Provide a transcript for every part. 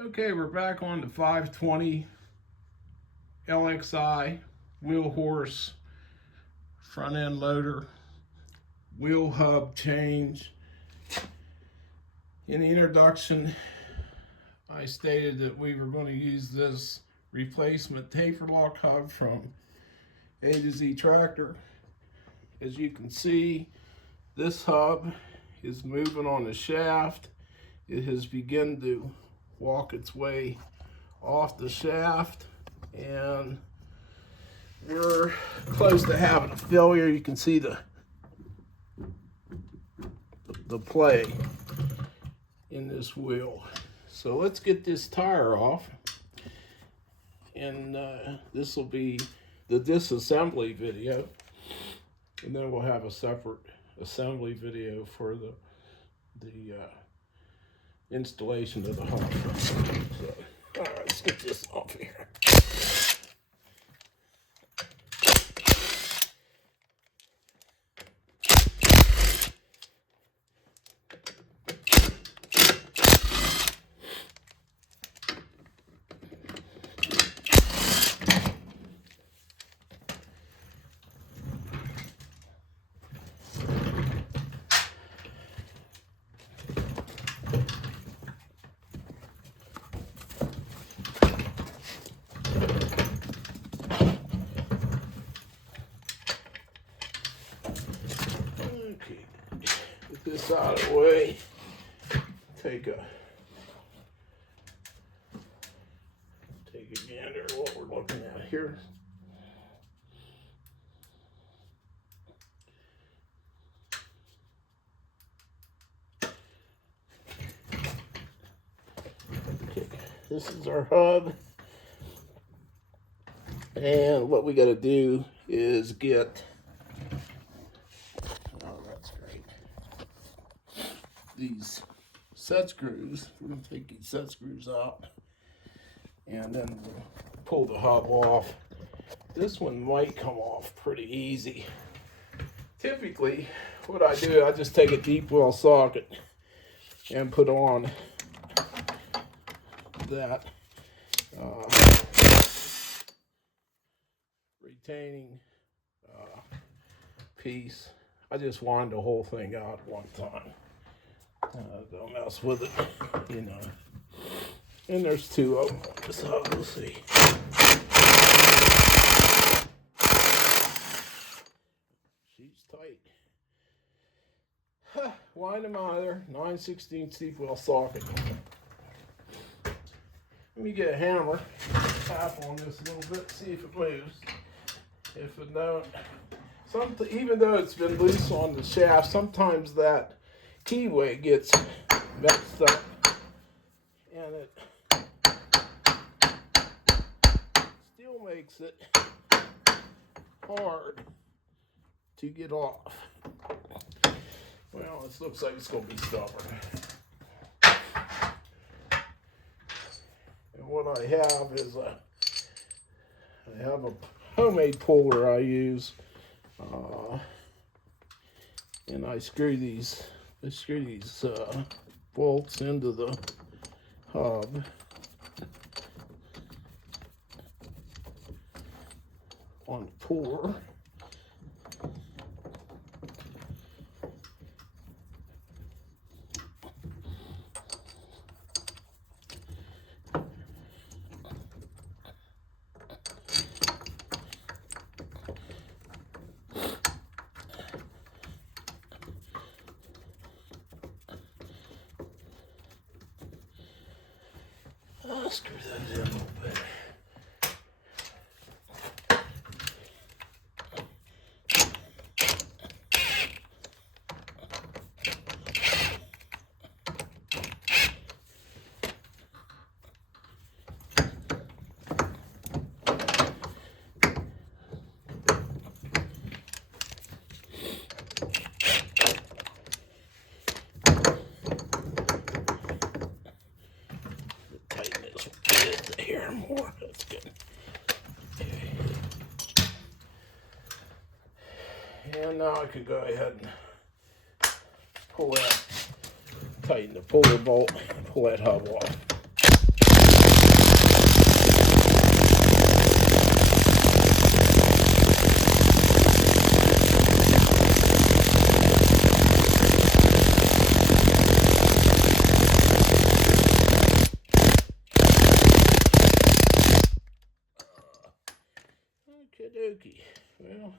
Okay, we're back on the 520 LXI Wheel Horse front end loader, wheel hub change. In the introduction, I stated that we were going to use this replacement taper lock hub from A to Z Tractor. As you can see, this hub is moving on the shaft. It has begun to walk its way off the shaft, and we're close to having a failure. You can see the play in this wheel. So let's get this tire off, and this will be the disassembly video, and then we'll have a separate assembly video for the installation of the hub. So, all right, let's get this off here. Get this out of the way. Take a gander at what we're looking at here. Okay, this is our hub, and what we got to do is get these set screws. We're going to take these set screws out, and then we'll pull the hub off. This one might come off pretty easy. Typically, what I do, I just take a deep well socket and put on that retaining piece. I just wind the whole thing out one time. Don't mess with it, you know. And there's two of them on this hub. We'll see. She's tight. Wind them out of there. 9/16 deep well socket. Let me get a hammer. Tap on this a little bit. See if it moves. If it don't, even though it's been loose on the shaft, sometimes that keyway gets messed up, and it still makes it hard to get off. Well, this looks like it's going to be stubborn. And what I have is I have a homemade puller I use, and I screw these bolts into the hub. On the puller. I'll screw those in a little bit. Here more. That's good. Okay. And now I could go ahead and pull that, tighten the puller bolt, pull that hub off. Okie dokie. Well,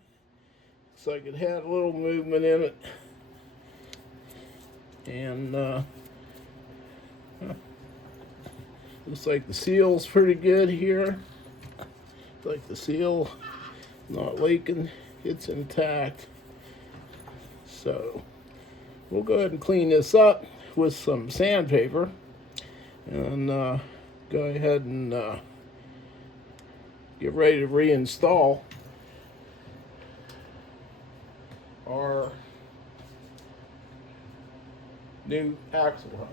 looks like it had a little movement in it. And looks like the seal's pretty good here. Looks like the seal not leaking, it's intact. So we'll go ahead and clean this up with some sandpaper and go ahead and get ready to reinstall our new axle hub.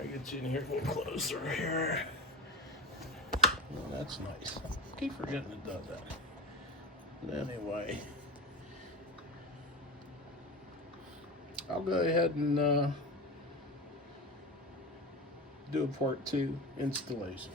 I'll get you in here a little closer here. Oh, that's nice. I keep forgetting it does that. But anyway, I'll go ahead and do a part 2 installation.